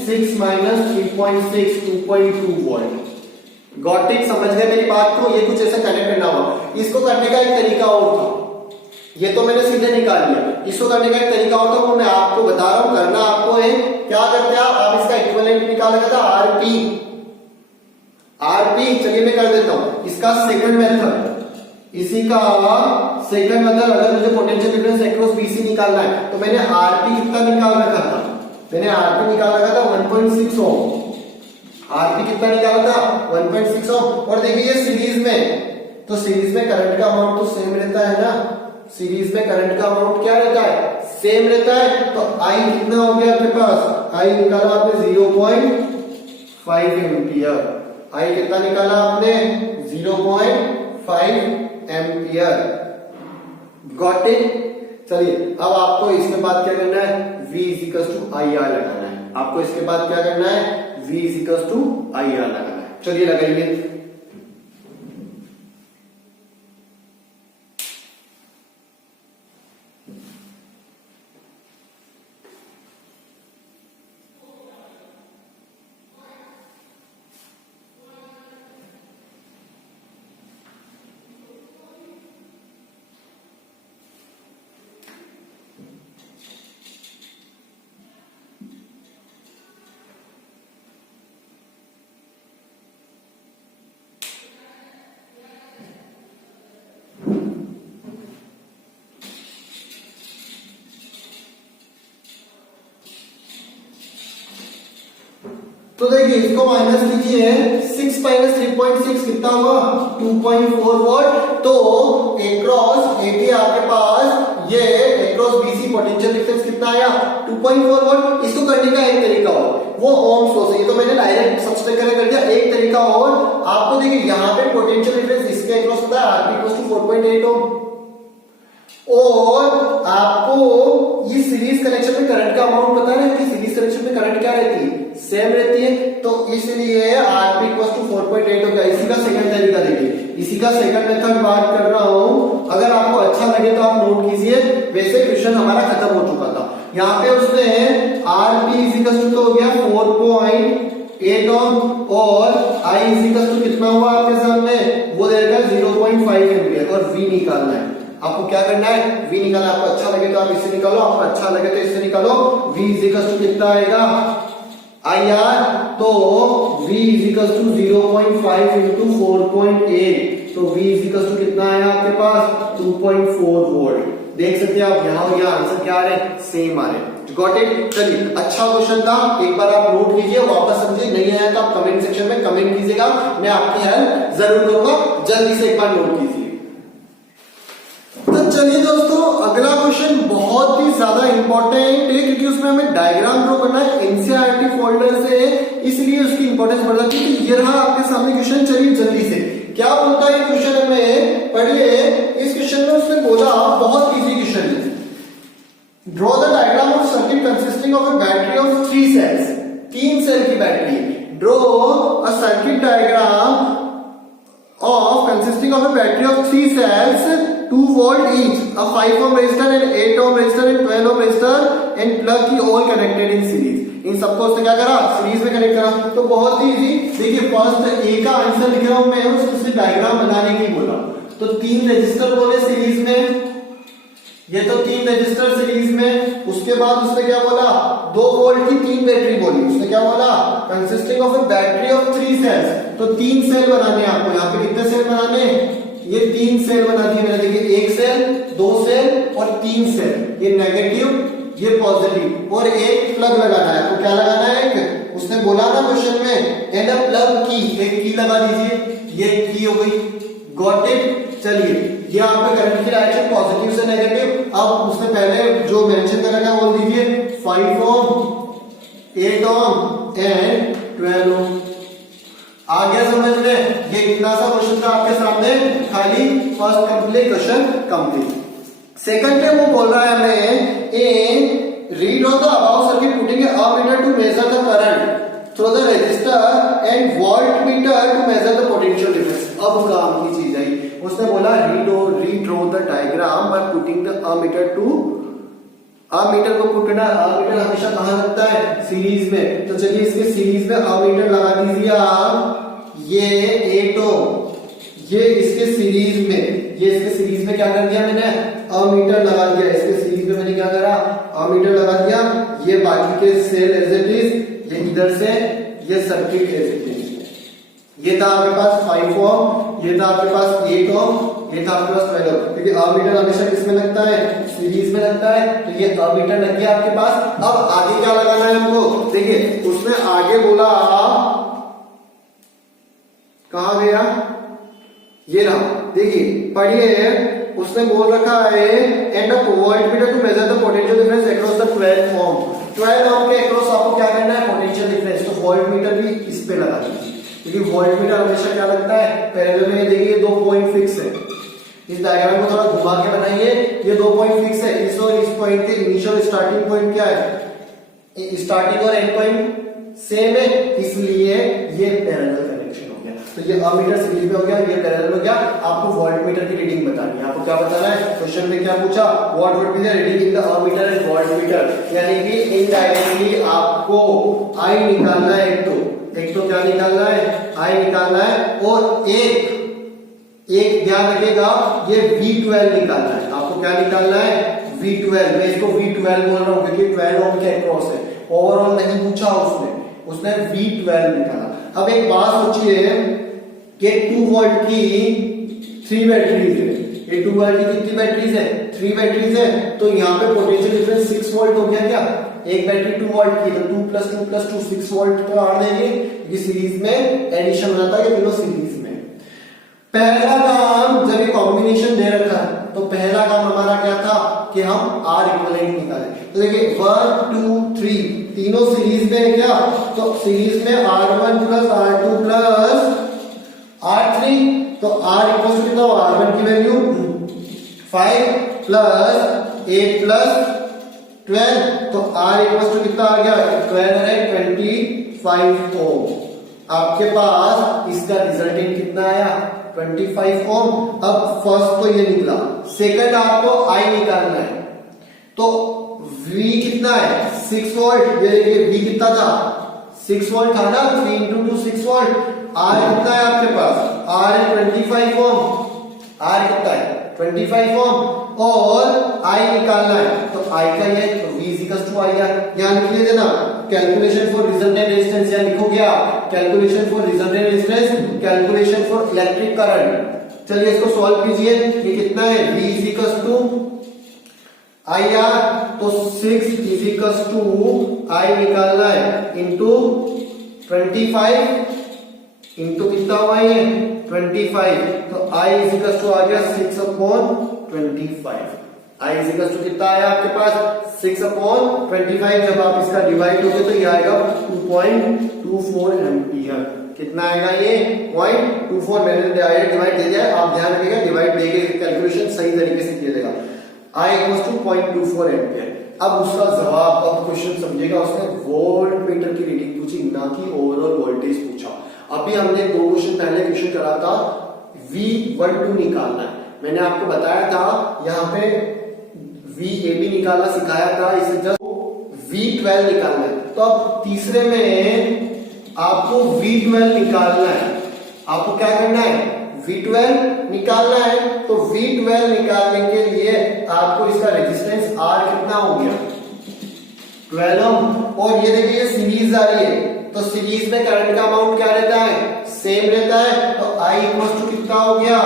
6 माइनस 3.6 2.2 वोल्ट। गॉट इट, समझ गए मेरी बात को। ये कुछ ऐसा कनेक्ट करना होगा। इसको करने का एक तरीका और था, ये तो मैंने सीधे निकाल लिया। इसको करने का एक तरीका और था, वो मैं आपको बता रहा हूं। करना आपको है, क्या करते हैं आप इसका इक्विवेलेंट निकालेगा था आरपी, आरपी। चलिए मैं कर देता हूं इसका सेकंड मेथड, इसी का सेकंड मेथड। अगर मुझे पोटेंशियल डिफरेंस अक्रॉस बीसी निकालना है, तो मैंने आरपी कितना निकाल रखा था, मैंने आरपी निकाल रखा था 1.6 ओम। आरपी कितना निकाला था 1.6 ओम। और देखिए ये सीरीज में, तो सीरीज में करंट का अमाउंट तो सेम रहता है ना, सीरीज में करंट का अमाउंट क्या रहता है, सेम रहता है। तो आई कितना हो गया आपके पास, आई निकाला आपने 0.5 एम्पियर। आई कितना निकाला आपने 0.5 एम्पियर। Got it. चलिए अब आपको इसके बाद क्या करना है, V = IR लगाना है। आपको इसके बाद क्या करना है, V = IR लगाना है। चलिए लगाइए। तो देखिए इसको माइनस कीजिए, 6 माइनस 3.6 कितना हुआ 2.4 वोल्ट। तो एक्रॉस एटी आपके पास ये एक्रॉस बीसी पोटेंशियल डिफरेंस कितना आया 2.4 वोल्ट। इसको करने का एक तरीका और, वो ओम्स लॉ से, ये तो मैंने डायरेक्ट सब्सट्रैक्ट कर दिया। एक तरीका और आपको देखिए, यहाँ पे पोटेंशियल डिफरेंस इसके एक्रॉस पता है आरपी = 4.8 ओम, और आपको ये सीरीज कनेक्शन में करंट का अमाउंट पता है कि सीरीज कनेक्शन में करंट क्या रहती है, सेम रहती है। तो इसलिए आरपी = 4.8 हो गया। इसी का सेकंड तरीका देखिए, इसी का सेकंड मेथड बात कर रहा हूं। अगर आपको अच्छा लगे तो आप नोट कीजिए। वैसे क्वेश्चन हमारा खत्म हो चुका था। यहाँ पे उसने आरपी = तो हो गया 4.8 ओम, और आई = कितना हुआ आपके सामने, वो देगा 0.5 एम्पियर। और वी निकालना है आपको। क्या करना है, V निकालना। आपको अच्छा लगे तो आप इससे निकालो, आपको अच्छा लगे तो इससे निकालो। V = कितना आएगा IR, तो V इजिकल्स टू 0.5 इंटू 4.8, तो V इजिकल्स टू कितना आया आपके पास 2.4 वोल्ट। देख सकते हैं आप यहाँ और यहाँ आंसर क्या आ रहे हैं, सेम आ रहे हैं। Got it. चलिए अच्छा क्वेश्चन था, एक बार आप नोट कीजिए, वापस समझिए, नहीं आया तो आप कमेंट सेक्शन में कमेंट कीजिएगा, मैं आपकी हेल्प जरूर करूंगा, जल्दी से एक बार नोट कीजिए। तो चलिए दोस्तों अगला क्वेश्चन बहुत ही ज्यादा इंपॉर्टेंट है क्योंकि उसमें हमें डायग्राम ड्रॉ करना है, एनसीईआरटी फोल्डर से, इसलिए उसकी इंपॉर्टेंस बढ़ जाती है। ये रहा आपके सामने क्वेश्चन, चलिए जल्दी से क्या बोलता है क्वेश्चन में पढ़िए। इस क्वेश्चन में उसने बोला, बहुत इजी क्वेश्चन है, draw the diagram of circuit consisting of a battery of 3 cells, 3 cell की battery. Draw a circuit diagram of consisting of a battery of 3 cells 2 volt each, a 5 ohm resistor and 8 ohm resistor and 12 ohm resistor and plug की all connected in series। इन सबको उसने क्या करा, series में connect करा। तो बहुत ही easy, देखिए फर्स्ट ए का आंसर लिख रहा हूं मैं, उससे डायग्राम बनाने की बोला, तो 3 रजिस्टर बोले सीरीज में, ये तो 3 रजिस्टर सीरीज में। उसके बाद उसने क्या बोला, 2 वोल्ट की 3 बैटरी बोली, उसने क्या बोला consisting of a battery of 3 cells, तो 3 सेल बनाने हैं आपको। यहाँ पे कितने सेल बनाने हैं, ये 3 सेल बना दिए मैंने, देखिए 1 सेल 2 सेल और 3 सेल, ये नेगेटिव ये पॉजिटिव, और एक प्लग लगाना है। तो क्या लगाना है, एक उसने बोला ना क्वेश्चन में, एंड अ प्लग की, एक की लगा दीजिए, ये की हो गई। Got it. चलिए ये आपका करंट की डायरेक्शन पॉजिटिव से नेगेटिव। अब उसने पहले जो मेंशन करा था बोल दीजिए 5 ओम 8 ओम एंड 12 ओम। आ गया समझ में, ये कितना सा क्वेश्चन था आपके सामने, खाली first complete question complete. Second पे वो बोल रहा है हमें, a read on the above circuit putting ammeter to measure the current through the resistor and volt meter to measure the potential difference. अब काम की चीज आई, उसने बोला redraw the diagram by putting the meter to, meter को put करना, meter हमेशा कहां लगता है, सीरीज में। तो चलिए इसके सीरीज में मीटर लगा दीजिए आप, ये 8 ओम, ये इसके सीरीज में, ये इसके सीरीज में क्या कर दिया मैंने, मीटर लगा दिया, इसके सीरीज में मैंने क्या करा, मीटर लगा दिया। ये बाकी के सेल एज इट इज, ये इधर से, ये सर्किट एज इट इज। ये था आपके पास 5 ओम, ये था आपके पास 8 ओम, ये था आपके पास 12 ओम, क्योंकि मीटर हमेशा किसमें लगता है, सीरीज में लगता है, तो ये मीटर लग गया आपके पास। अब आगे क्या लगाना है हमको, देखिए उसने आगे बोला, कहां गया, ये रहा, देखिए पढ़िए, उसने बोल रखा है and a volt metre to measure the potential difference across the 12 ohm. 12 ohm के अक्रॉस आपको क्या करना है, पोटेंशियल डिफरेंस, तो वोल्ट मीटर भी इस पे लगा दीजिए, क्योंकि वोल्ट मीटर हमेशा क्या लगता है, पैरेलल में। देखिए 2 पॉइंट फिक्स है, इस डायग्राम को थोड़ा घुमा के बनाइए, ये 2 पॉइंट फिक्स है, इस और इस पॉइंट के इनिशियल स्टार्टिंग पॉइंट क्या है, स्टार्टिंग और एंड पॉइंट सेम है, इसलिए ये पैरेलल कनेक्शन हो गया। तो ये मीटर सीरीज में हो गया, ये पैरेलल हो गया। आपको वोल्ट मीटर की रीडिंग बतानी है, आपको क्या बताना है, क्वेश्चन में क्या पूछा, what would be the reading in the meter and volt meter, यानी कि इनडायरेक्टली आपको आई निकालना है, एक तो क्या निकालना है, आई निकालना है, और एक ध्यान रखिएगा, ये V12 निकालना है। आपको क्या निकालना है, V12, मैं इसको V12 बोल रहा हूं क्योंकि 12 ओम के अक्रॉस है, ओवरऑल नहीं पूछा उसने V12 निकाला। अब एक बात सोचिए कि 2 वोल्ट की 3 बैटरीज है, ये 2 वोल्ट की कितनी बैटरीज है, 3 बैटरीज है, तो यहाँ पे पोटेंशियल डिफरेंस 6 वोल्ट हो गया क्या, एक बैटरी 2 वोल्ट की, तो 2 + 2 + 2 6 वोल्ट तो आड़ देंगे, ये सीरीज में एडिशन होता है, ये दोनों सीरीज में। पहला काम, जब ये कॉम्बिनेशन दे रखा है, तो पहला काम हमारा क्या था कि हम R इक्विवेलेंट निकालें। तो देखिए 1 2 3 तीनों सीरीज में है क्या, तो सीरीज में R1 + R2 + R3, तो R इक्वल टू कितना, R1 की वैल्यू 5 + 8 + 12, तो R इक्वल टू कितना आ गया, 12 है 25 ओम। आपके पास इसका रिजल्टेंट कितना आया, 25 ओम। अब फर्स्ट तो ये निकला, सेकंड आपको I निकालना है, तो V कितना है, 6 वोल्ट, ये देखिए V कितना था, 6 वोल्ट था ना, 3 × 2 6 वोल्ट। R कितना है आपके पास, R है 25 ओम, R कितना है 25 ओम, और I निकालना है, तो I का ये, तो V equals to I R. यहाँ लिख लीजिए ना, कैलकुलेशन फॉर रिजल्टेंट रेजिस्टेंस, यहाँ लिखो क्या, calculation for resultant resistance, calculation for electric current. चलिए इसको सॉल्व कीजिए, ये कितना है, V is equals to I R, तो 6 इज इक्वल्स टू आई निकालना है इंटू 25 इंटू कितना हुआ ये 25, तो आई इज इक्वल्स टू आ गया 6/25। आई इज इक्वल्स टू कितना आया आपके पास 6/25। जब आप इसका डिवाइड दोगे तो ये आएगा 2.24 एम्पियर। कितना आएगा ये 0.24। मैंने डिवाइड दे दिया, आप ध्यान रखिएगा डिवाइड देके कैलकुलेशन सही तरीके से किया जाएगा। I equals to 0.24 ampere. अब उसका जवाब, अब क्वेश्चन समझिएगा, उसने वोल्ट मीटर की रीडिंग पूछी, ना कि ओवरऑल वोल्टेज पूछा। अभी हमने 2 क्वेश्चन पहले क्वेश्चन करा था, V12 निकालना है। मैंने आपको बताया था यहाँ पे VAB निकालना सिखाया था, इसे जस्ट V12 निकालना है। तो अब तीसरे में आपको V12 निकालना है। आपको क्या करना है, V12 निकालना है। तो V12 निकालने के लिए आपको इसका रेजिस्टेंस R कितना हो गया 12 ओम, और ये देखिए सीरीज आ रही है, तो सीरीज में करंट का अमाउंट क्या रहता है, सेम रहता है। तो I इक्वल्स टू कितना हो गया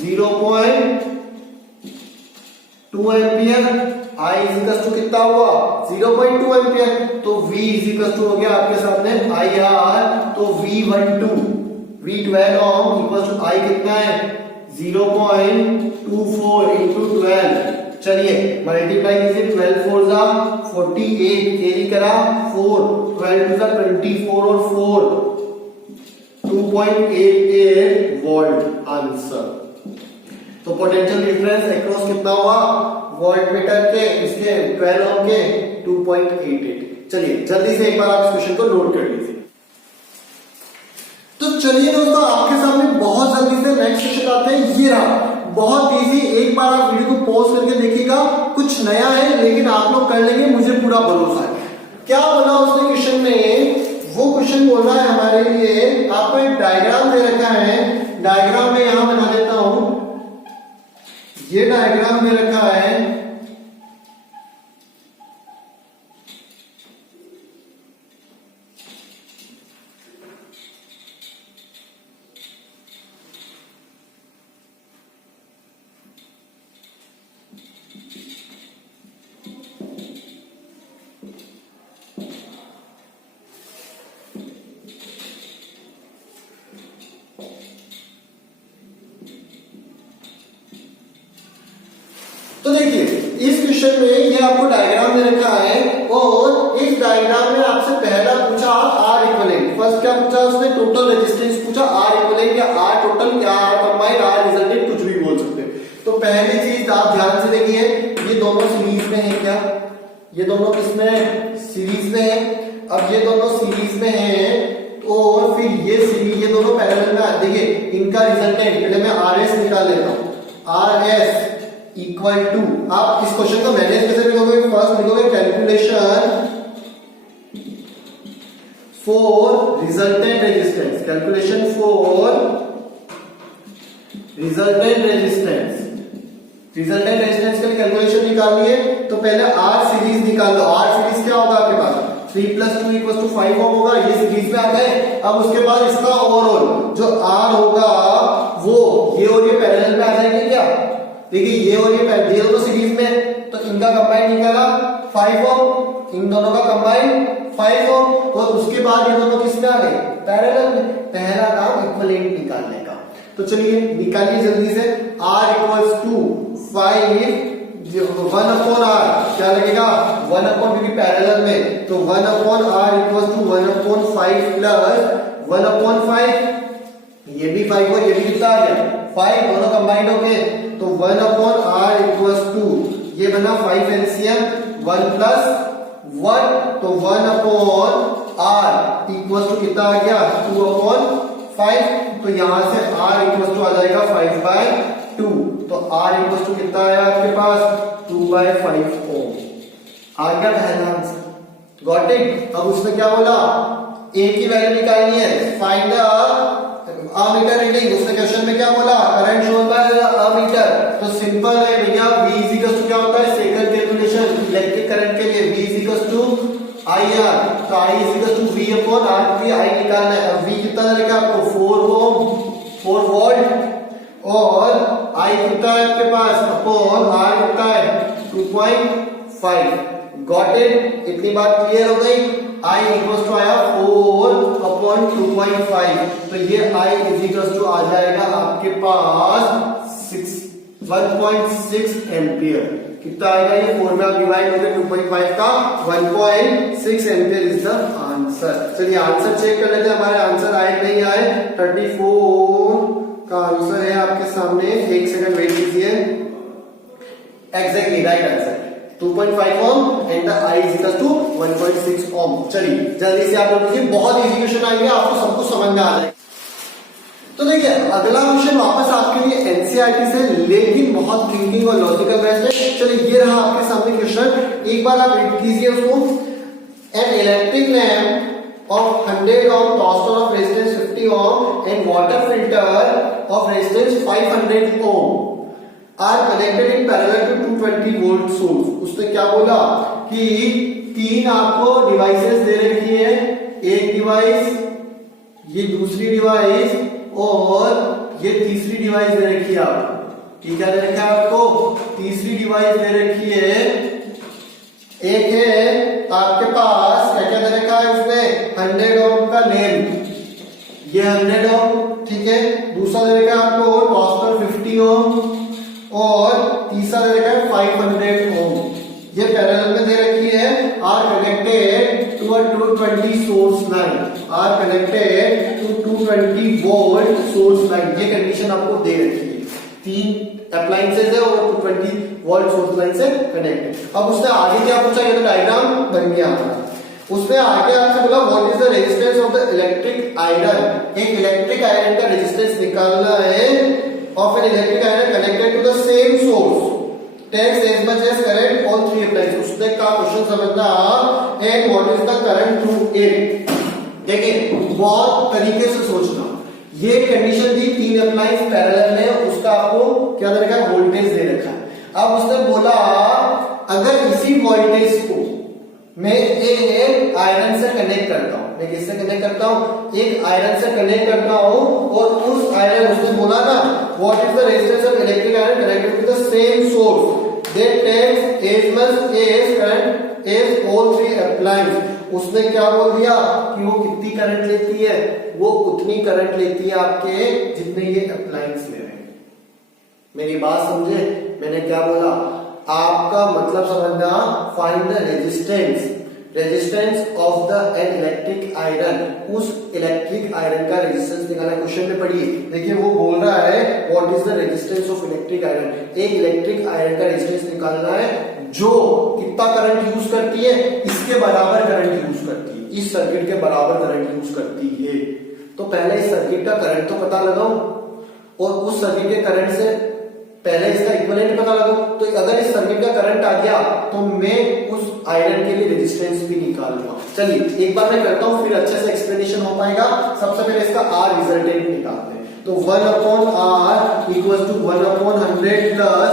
0.2 ampere. I is equals to कितना हुआ 0.2 एम्पियर। तो V इज इक्वल्स टू हो गया आपके सामने IR, तो V12 Om equals to I कितना है 0.24 इंटू 12। चलिए मल्टीप्लाई कीजिए, 12 4 जा 48, कैरी करा 4, 12 2 जा 24 और 4 2.88 वोल्ट आंसर। तो पोटेंशियल डिफरेंस अक्रॉस कितना हुआ वोल्ट मीटर के इसके 12 ओम के 2.88। चलिए जल्दी से एक बार आप इस क्वेश्चन को नोट कर लीजिए। तो चलिए दोस्तों, आपके सामने बहुत जल्दी से नेक्स्ट क्वेश्चन आते हैं। ये रहा, बहुत इजी, एक बार आप वीडियो को पॉज करके देखिएगा, कुछ नया है लेकिन आप लोग कर लेंगे, मुझे पूरा भरोसा है। क्या बोला उसने क्वेश्चन में, वो क्वेश्चन बोल रहा है हमारे लिए, आपको एक डायग्राम दे रखा है। डायग्राम में यहां बना देता हूं, ये डायग्राम दे रखा है। तो देखिए इस क्वेश्चन में ये आपको डायग्राम दे रखा है, और इस डायग्राम में आपसे पहला पूछा आर इक्विवेलेंट। फर्स्ट क्या पूछा उसने, टोटल रेजिस्टेंस पूछा, आर इक्विवेलेंट या आर टोटल, क्या आर कंबाइंड, आर रिजल्टेंट, कुछ भी बोल सकते हैं। तो पहली चीज आप ध्यान से देखिए, ये दोनों सीरीज में है क्या, ये दोनों किसमें सीरीज में है। अब ये दोनों सीरीज में है, और फिर ये सीरीज, ये दोनों पैरेलल में आते हैं। इनका रिजल्टेंट पहले मैं RS निकाल लेता हूं, RS इक्वल टू, आप इस क्वेश्चन को मैनेज कैसे लिखोगे, फर्स्ट लिखोगे calculation for resultant resistance, calculation for resultant resistance. Resultant resistance के लिए कैलकुलेशन निकालनी है, तो पहले R सीरीज निकाल लो। R सीरीज क्या होगा आपके पास, 3 + 2 = 5 ओम होगा, ये सीरीज में आ गए। अब उसके बाद इसका ओवरऑल जो R होगा वो ये और ये पैरेलल में आ जाएंगे क्या, देखिए ये और ये दोनों सीरीज में, तो इनका कंबाइंड निकाला 5 ओम, इन दोनों का कंबाइंड 5 ओम, और उसके बाद ये दोनों किस में आ गए, पैरेलल में। पहला काम इक्विवेलेंट निकालने का। तो चलिए निकालिए जल्दी से, R इक्वल्स टू 5 1/R क्या लगेगा 1/, क्योंकि पैरेलल में, तो 1/R इक्वल्स टू 1/5 प्लस 1/5, ये भी 5 और ये भी कितना आ गया 5, दोनों कंबाइंड हो गए। तो 1/R इक्वल्स टू, ये बना 5 एलसीएम 1 + 1, तो 1/R इक्वल्स टू कितना आ गया 2/5। तो यहां से R इक्वल्स टू आ जाएगा 5/2, तो R इक्वल्स टू कितना आया आपके पास 2/5 ओम। आ गया पहला आंसर, गॉट इट। अब उसने क्या बोला, A की वैल्यू निकालनी है, फाइंड द अमीटर रीडिंग। उसने क्वेश्चन में क्या बोला, करंट शोन बाय अमीटर। तो सिंपल है भैया, V इक्वल्स टू क्या होता है, सेकंड कैलकुलेशन इलेक्ट्रिक करंट के लिए V IR, तो I is equal to V upon R, क्योंकि I निकालना है। अब V कितना रहेगा आपको 4 ओम 4 वोल्ट, और I कितना है आपके पास अपॉन R कितना है 2.5। Got it? इतनी बात क्लियर हो गई। I इक्वल टू आया 4 अपॉन 2.5, तो ये I इज इक्वल टू आ जाएगा आपके पास 1.6 एम्पियर। कितना आएगा ये? 4 में आप डिवाइड करोगे 2.5 का 1.6 एम्पियर इज द आंसर। चलिए आंसर चेक कर लेते हैं, हमारे आंसर आए नहीं आए। 34 का आंसर है आपके सामने, एक सेकंड वेट कीजिए। Exactly right answer 2.5 ohm and the I is equal to 1.6 ohm. चलिए जल्दी से आप लोग देखिए, बहुत इजी क्वेश्चन आएंगे, आपको सब कुछ समझ में आ जाएगा। तो देखिए अगला क्वेश्चन वापस आपके लिए एनसीईआरटी से, लेकिन बहुत थिंकिंग और लॉजिकल बेस्ड है। चलिए ये रहा आपके सामने क्वेश्चन, एक बार आप रीड कीजिए उसको। An electric lamp of 100 ohm, thermistor of resistance 50 ohm and water filter of resistance 500 ohm are connected in parallel to 220 volt source। उसने क्या बोला कि तीन आपको डिवाइसेस दे रखी है, एक डिवाइस, ये दूसरी डिवाइस और ये तीसरी डिवाइस दे रखी है आपको। ठीक है, दे रखा है आपको तीसरी डिवाइस दे रखी है। एक है आपके पास क्या क्या दे रखा है उसने 100 ओम का लैंप, ये 100 ओम, ठीक है। दूसरा दे रखा है आपको टॉस्टर 50 ओम और तीसरा दे रखा है 500 ओम। ये पैरेलल में दे रखी है। Are connected to a 220 source line, are connected to 220 volt source line. ये कंडीशन आपको दे रखी है, तीन अप्लायंसेस है और 220 वोल्ट सोर्स लाइन से कनेक्टेड। अब उसने आगे क्या पूछा, ये तो डायग्राम बन गया हमारा। उसने आगे आपसे बोला what is the resistance of the electric iron. एक इलेक्ट्रिक आयरन का रेजिस्टेंस निकालना है of an electric iron connected to the same source, takes as much as current on 3 appliances. उसने का क्वेश्चन समझना and what is the current through it. देखिए बहुत तरीके से सोचना, ये कंडीशन दी, तीन अप्लायंस पैरेलल में, उसका आपको क्या दे रखा है वोल्टेज दे रखा है। अब उसने बोला अगर इसी वोल्टेज को मैं एक आयरन से कनेक्ट करता हूं, मैं किससे कनेक्ट करता हूं, एक आयरन से कनेक्ट करता हूं, और उस आयरन, उसने बोला ना what is the resistance of electric iron connected to the same source that takes as much as current as all 3 appliance. उसने क्या बोल दिया कि वो कितनी करंट लेती है, वो उतनी करंट लेती है आपके जितने ये अप्लायंस ले रहे हैं। मेरी बात समझे, मैंने क्या बोला, आपका मतलब समझना, find the resistance of the N electric iron. उस इलेक्ट्रिक आयरन का रेजिस्टेंस निकालना। क्वेश्चन में पढ़िए, देखिए वो बोल रहा है what is the resistance of electric iron. एक इलेक्ट्रिक आयरन का रेजिस्टेंस निकालना है जो कितना करंट यूज करती है, इसके बराबर करंट यूज करती है, इस सर्किट के बराबर करंट यूज करती है। तो पहले इस सर्किट का करंट तो पता लगाओ, और उस सर्किट के करंट से पहले इसका इक्विवेलेंट पता लगाओ। तो अगर इस सर्किट का करंट आ गया तो मैं उस आयरन के लिए रेजिस्टेंस भी निकालूंगा। चलिए एक बार मैं करता हूं, फिर अच्छे से एक्सप्लेनेशन हो पाएगा। सबसे पहले इसका आर रिजल्टेंट निकालते हैं। तो 1 upon R equal to 1 upon 100 plus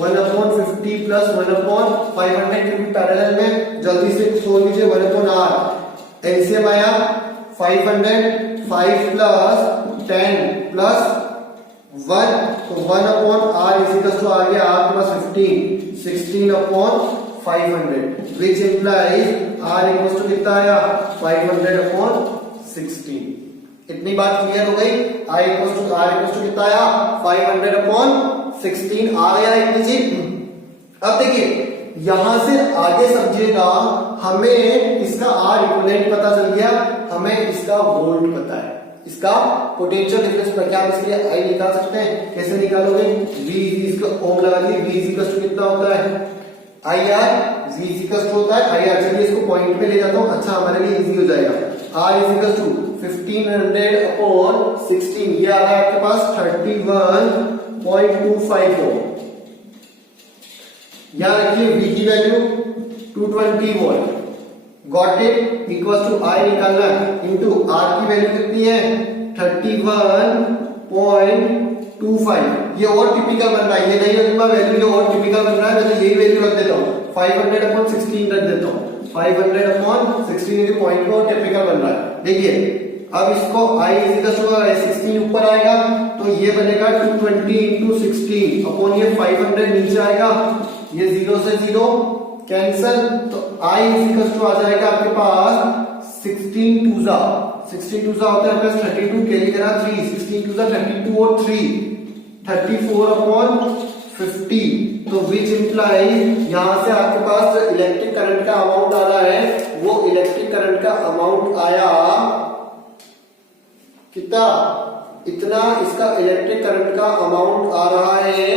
1 upon 50 plus 1 upon 500 के पैरेलल में। जल्दी से सोल्व कीजिए। 1 अपॉन आर एलसीएम आया 500, 5 प्लस 10 प्लस 1, तो 1 upon R is equal to आ गया आपके पास 15, 16 upon 500 which implies R equal to कितना आया 500 अपॉन 16। इतनी बात क्लियर हो गई। I equal to R equal to कितना आया 500 अपॉन 16 आ गया इतनी चीज। अब देखिए यहां से आगे समझिएगा, हमें इसका आर इक्विवेलेंट पता चल गया, हमें इसका वोल्ट पता है, इसका पोटेंशियल डिफरेंस पर क्या हम इसके लिए आई निकाल सकते हैं। कैसे निकालोगे, V इसका ओम लगा दिए, V इक्वल टू कितना होता है IR, V इक्वल टू होता है IR। चलिए इसको पॉइंट पे ले जाता हूं, अच्छा हमारे लिए इजी हो जाएगा। R is equal to 1500 upon 16, ये आ रहा है आपके पास 31.25 ओम। यहां रखिए V की value 220 volt, got it, equal to I निकालना इनटू R की वैल्यू कितनी है 31.25। ये और टिपिकल बन रहा है, ये नहीं है वैल्यू, ये और टिपिकल बन रहा है। मैं तो यही वैल्यू रख देता हूं 500 अपॉन 16 रख देता हूं। 500 अपॉन 16 पॉइंट को टिपिकल बन रहा है। देखिए अब इसको i इज 16 ऊपर आएगा तो ये बनेगा 220 इंटू 16 अपॉन ये 500 नीचे आएगा, ये 0 से 0 कैंसल, तो i इज आ जाएगा आपके पास 16 टूजा होता है प्लस 32 कैरी करा 3, 16 टूजा 32 और 3 34 अपॉन 50, तो विच इम्प्लाइज यहां से आपके पास जो इलेक्ट्रिक करंट का अमाउंट आ रहा है वो इलेक्ट्रिक करंट का अमाउंट आया कितना, इतना इसका इलेक्ट्रिक करंट का अमाउंट आ रहा है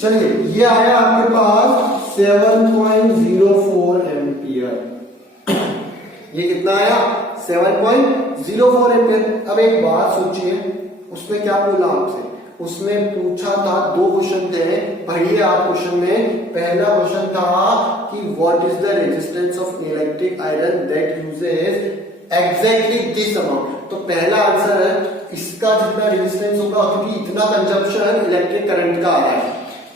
चलिए ये आया आपके पास 7.04 एम्पियर। ये कितना आया 7.04 एम्पियर। अब एक बात सोचिए उसमें क्या बोला आपसे, उसमें पूछा था, दो क्वेश्चन थे, पढ़िए आप क्वेश्चन में। पहला क्वेश्चन था कि what is the resistance of electric iron that uses exactly this amount. तो पहला आंसर है इसका जितना रेजिस्टेंस होगा क्योंकि इतना कंजप्शन इलेक्ट्रिक करंट का आ रहा है,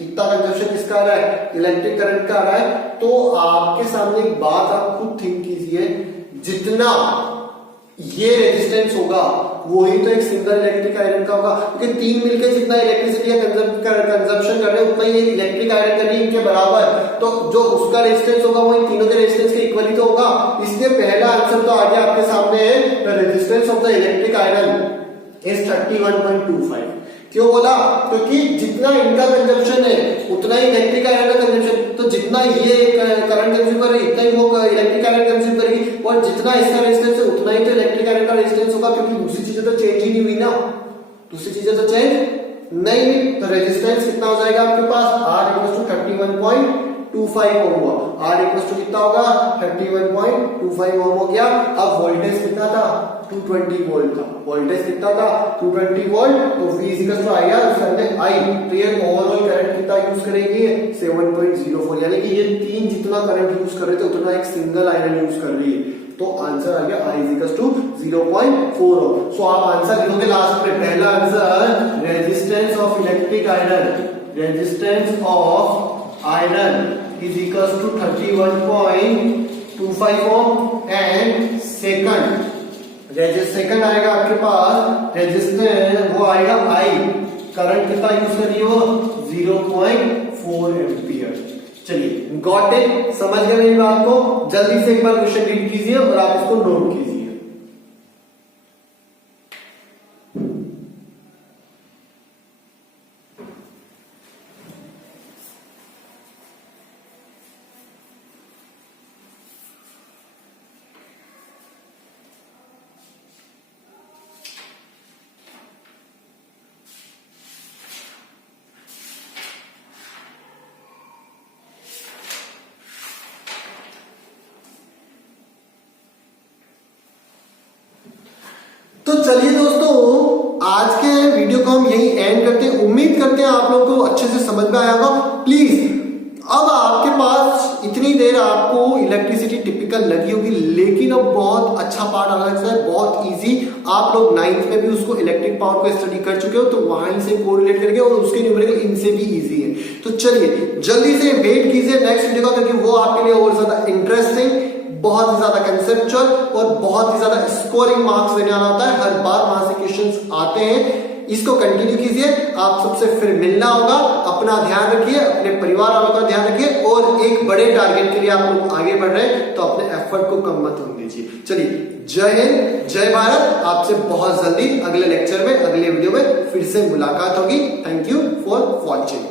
इतना कंजप्शन किसका आ रहा है इलेक्ट्रिक करंट का आ रहा है। तो आपके सामने एक बात आप खुद थिंक कीजिए, जितना ये रेजिस्टेंस होगा वही तो एक सिंगल इलेक्ट्रिक आयरन का होगा, क्योंकि तीन मिलकर जितना इलेक्ट्रिसिटी कंजप्शन कर रहे हैं उतना ही इलेक्ट्रिक आयरन कर रही है इनके बराबर, तो जो उसका रेजिस्टेंस होगा वो इन तीनों के रेजिस्टेंस के इक्वली तो होगा। इसलिए पहला आंसर तो आगे आपके सामने है, the resistance of the electric iron is 31.25। क्यों बोला, क्योंकि जितना इनका कंजप्शन है उतना ही इलेक्ट्रिक आयरन का कंजप्शन, तो जितना ये करंट कंज्यूम कर रही है इतना ही वो इलेक्ट्रिक आयरन कंज्यूम करेगी, और जितना इसका रेजिस्टेंस है उतना ही तो इलेक्ट्रिक आयरन का रेजिस्टेंस होगा, क्योंकि दूसरी चीजें तो चेंज ही नहीं हुई ना, दूसरी चीजें तो चेंज नहीं हुई। तो रेजिस्टेंस कितना हो जाएगा आपके पास, R 31.25 ओम हुआ, R कितना होगा 31.25 ओम हो गया। अब वोल्टेज कितना था 220 वोल्ट था, वोल्टेज कितना था 220 वोल्ट, तो V आएगा उसके अंदर I, तो ये ओवरऑल करंट कितना यूज करेगी 7.04, यानी कि ये तीन जितना करंट यूज कर रहे थे उतना एक सिंगल आयरन यूज कर रही है, तो आंसर आ गया I 0.4। सो आप आंसर लिखोगे लास्ट में, पहला answer resistance of electric iron, resistance of iron is equal to 31.25 ohm, and second आएगा आपके पास रेजिस्टेंस, वो आएगा I, करंट कितना यूज कर रही है वो 0.4 एम्पियर। चलिए गॉट इट, समझ गए मेरी बात को। जल्दी से एक बार क्वेश्चन रीड कीजिए और आप इसको नोट कीजिए। तो चलिए दोस्तों, आज के वीडियो को हम यही एंड करते हैं। उम्मीद करते हैं आप लोगों को अच्छे से समझ में आया होगा। प्लीज अब आपके पास इतनी देर आपको इलेक्ट्रिसिटी टिपिकल लगी होगी, लेकिन अब बहुत अच्छा पार्ट आ रहा है, बहुत इजी। आप लोग 9th में भी उसको इलेक्ट्रिक पावर को स्टडी कर चुके हो, तो वहीं से कोरिलेट करके, और उसके न्यूमेरिकल इनसे भी इजी है। तो चलिए जल्दी से वेट कीजिए नेक्स्ट वीडियो का, क्योंकि वो आपके लिए और ज्यादा इंटरेस्टिंग, बहुत ही ज्यादा कंसेप्चुअल और बहुत ही ज्यादा स्कोरिंग मार्क्स देने वाला होता है। हर बार वहां से क्वेश्चंस आते हैं। इसको कंटिन्यू कीजिए, आप सबसे फिर मिलना होगा। अपना ध्यान रखिए, अपने परिवार वालों का ध्यान रखिए, और एक बड़े टारगेट के लिए आप लोग आगे बढ़ रहे हैं, तो अपने एफर्ट को कम मत होने दीजिए। चलिए जय हिंद, जय भारत। आपसे बहुत जल्दी अगले लेक्चर में, अगले वीडियो में फिर से मुलाकात होगी। Thank you for watching.